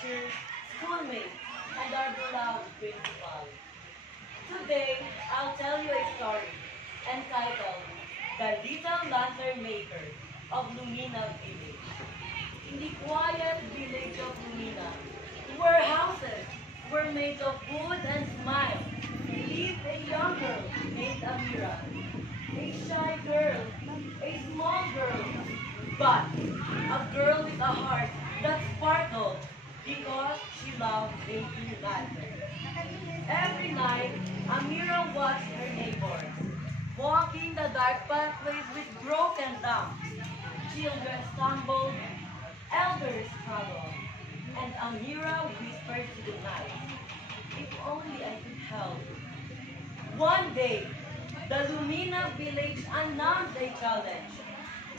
teachers, schoolmates, and our beloved principal. Today, I'll tell you a story entitled The Little Lantern Maker of Lumina Village. In the quiet village of Lumina, where houses were made of wood and smile, lived a young girl named Amira. A shy girl, a small girl, but a girl with a heart that sparkled because she loved making lanterns. Every night, Amira watched her neighbors, walking the dark pathways with broken thumbs. Children stumbled, elders struggled, and Amira whispered to the night, if only I could help. One day, the Lumina village announced a challenge.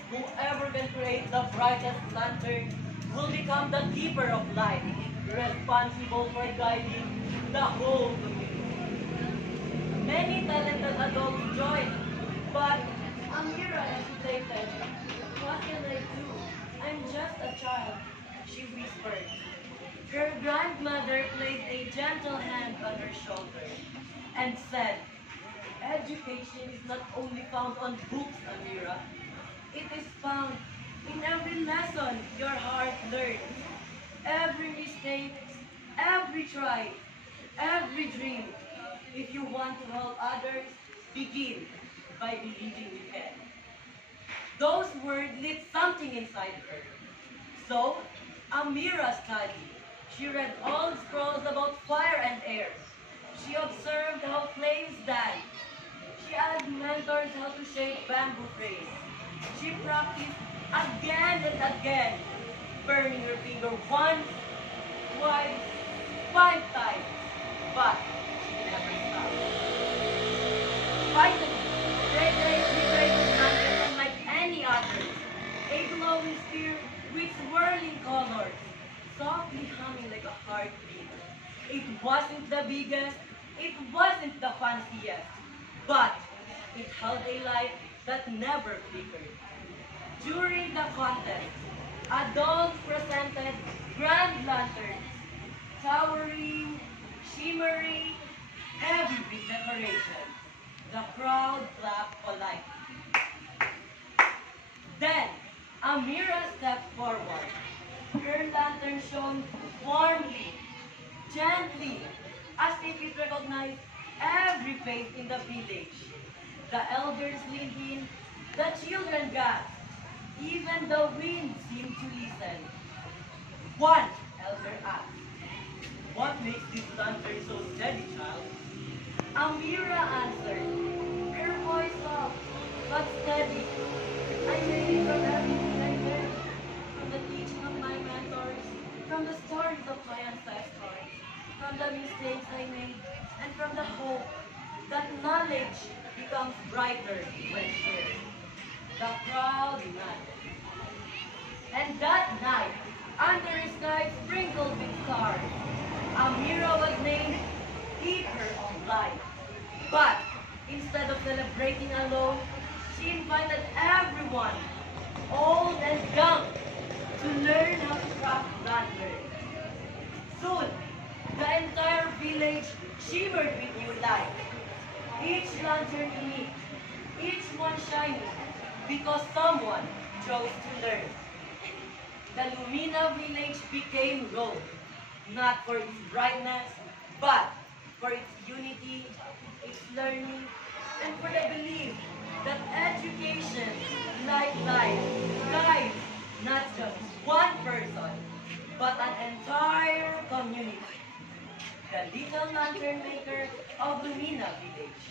Whoever can create the brightest lantern will become the keeper of light, responsible for guiding the whole community. Many talented adults joined, but Amira hesitated. What can I do? I'm just a child, she whispered. Her grandmother placed a gentle hand on her shoulder and said, education is not only found on books, Amira. It is found in every lesson your heart learns, every mistake, every try, every dream. If you want to help others, begin by believing you can. Those words lit something inside her. So, Amira studied. She read old scrolls about fire and air. She observed how flames died. She asked mentors how to shape bamboo frames. She practiced again and again, burning her finger once, twice, 5 times, but she never stopped. Finally, they raised the greatest lantern unlike any others, a glowing sphere with swirling colors, softly humming like a heartbeat. It wasn't the biggest, it wasn't the fanciest, but it held a light that never flickered. During the contest, adults presented grand lanterns, towering, shimmering, heavy with decorations. The crowd clapped politely. Then, Amira stepped forward. Her lantern shone warmly, gently, as if it recognized every face in the village. The elders leaned in, the children gasped, even the wind seemed to listen. One elder asked, what makes this lantern so steady, child? Amira answered, her voice soft but steady. I made it from everything I learned, from the teaching of my mentors, from the stories of my ancestors, from the mistakes I made, and from the hope that knowledge becomes brighter when shared. The crowd nodded. And that night, under a sky sprinkled with stars, Amira was named Keeper of Light. But instead of celebrating alone, she invited everyone, old and young, to learn how to craft lanterns. Soon, the entire village shimmered with new light. Each lantern unique, each one shining, because someone chose to learn. The Lumina village became gold, not for its brightness, but for its unity, its learning, and for the belief that education, like life, guides not just one person, but an entire community. The Little Lantern Maker of Lumina Village.